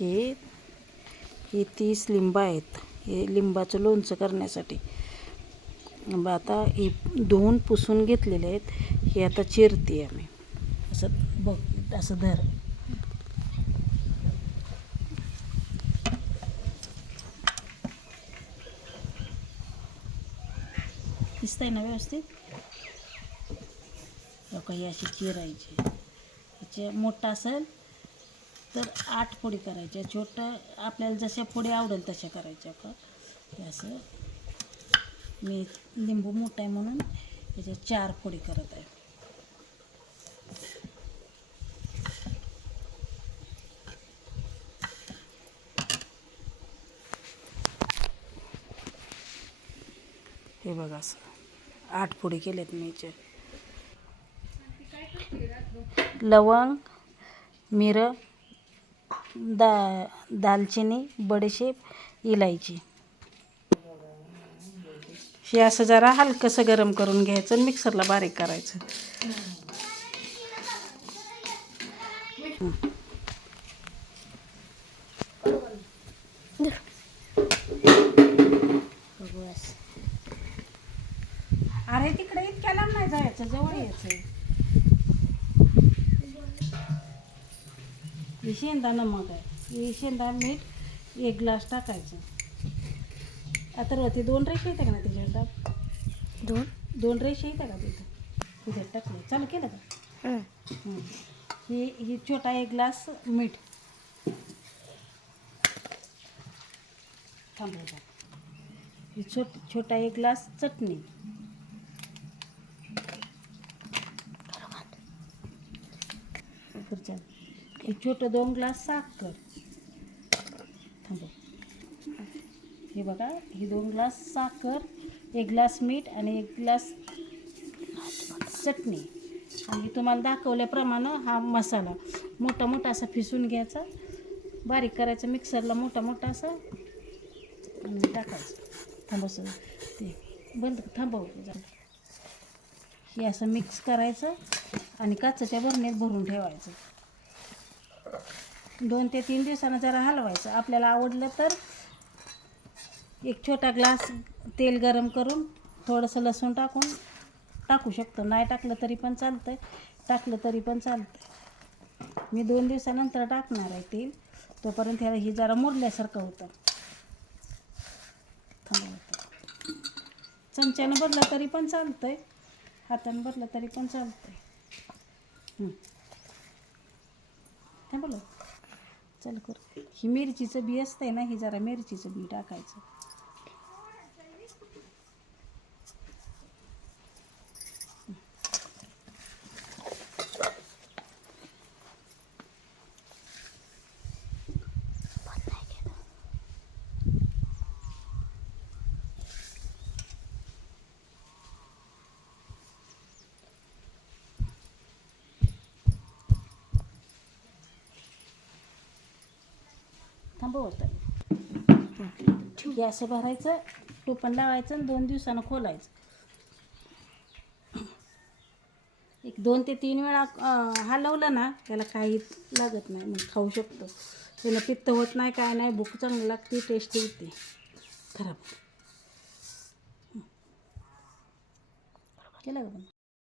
हे 30 लिंब आहेत. हे लिंबाचं लोणचं करण्यासाठी. आता हे धुवून पुसून घेतलेले आहेत. हे आता चिरते आम्ही. असं बघ, असं धर. दिसतंय ना व्यवस्थित? काही अशी चिरायची. याचे मोठा असेल तर 8 फोडी करायच्या. छोटं आपल्याला जशा फोडी आवडेल तशा करायच्या. का हे असं मी लिंबू मोठा आहे म्हणून याच्या 4 फोडी करत आहे. हे बघा असं 8 फोडी केलेत मी याचे. लवंग, मिरं, दालचिनी, बडीशेप, इलायची. हे असं जरा हलकंसं गरम करून घ्यायचं आणि मिक्सरला बारीक करायचं. अरे तिकडे इतक्या लांब नाही जायचं, जवळ यायचं. हे शेंदा नमक आहे. हे शेंदा मीठ 1 ग्लास टाकायचं. आता ते 2 रेषे येते का ना त्याच्यावर? 2 रेषे येते का तिथं? तिथे टाकले. चालू केलं का? ही छोटा 1 ग्लास मीठ. थांबायचं. ही छोटा 1 ग्लास चटणी. हे छोटं 2 ग्लास साखर. थांबा. हे बघा, ही 2 ग्लास साखर, 1 ग्लास मीठ आणि 1 ग्लास चटणी. आणि तुम्हाला दाखवल्याप्रमाणे हा मसाला मोठा मोठा असा फिसून घ्यायचा, बारीक करायचा मिक्सरला मोठा मोठा असा आणि टाकायचं. थांबस ते बंद थांबवलं जरा. हे असं मिक्स करायचं आणि काचेच्या बरणीत भरून ठेवायचं. 2 ते 3 दिवसानं जरा हलवायचं. आपल्याला आवडलं तर 1 छोटा ग्लास तेल गरम करून थोडंसं लसूण टाकू शकतो. नाही टाकलं तरी पण चालतंय, टाकलं तरी पण चालतंय. मी 2 दिवसानंतर टाकणार आहे तेल. तोपर्यंत ही जरा मुरल्यासारखं होतं. चमच्यानं भरलं तरी पण चालतंय, हातानं भरलं तरी पण चालतंय. हे बोला चल कर. ही मिरचीचं बी असतंय ना, ही जरा मिरचीचं बी टाकायचं. थांबवतं. हे असं भरायचं, टोपण लावायचं आणि 2 दिवसानं खोलायचं. 2 ते 3 वेळा हलवलं ना, त्याला काही लागत नाही, मग खाऊ शकतो. त्याला पित्त होत नाही, काय नाही, भूक चांगली लागते, टेस्टी येते. खराब केलं का?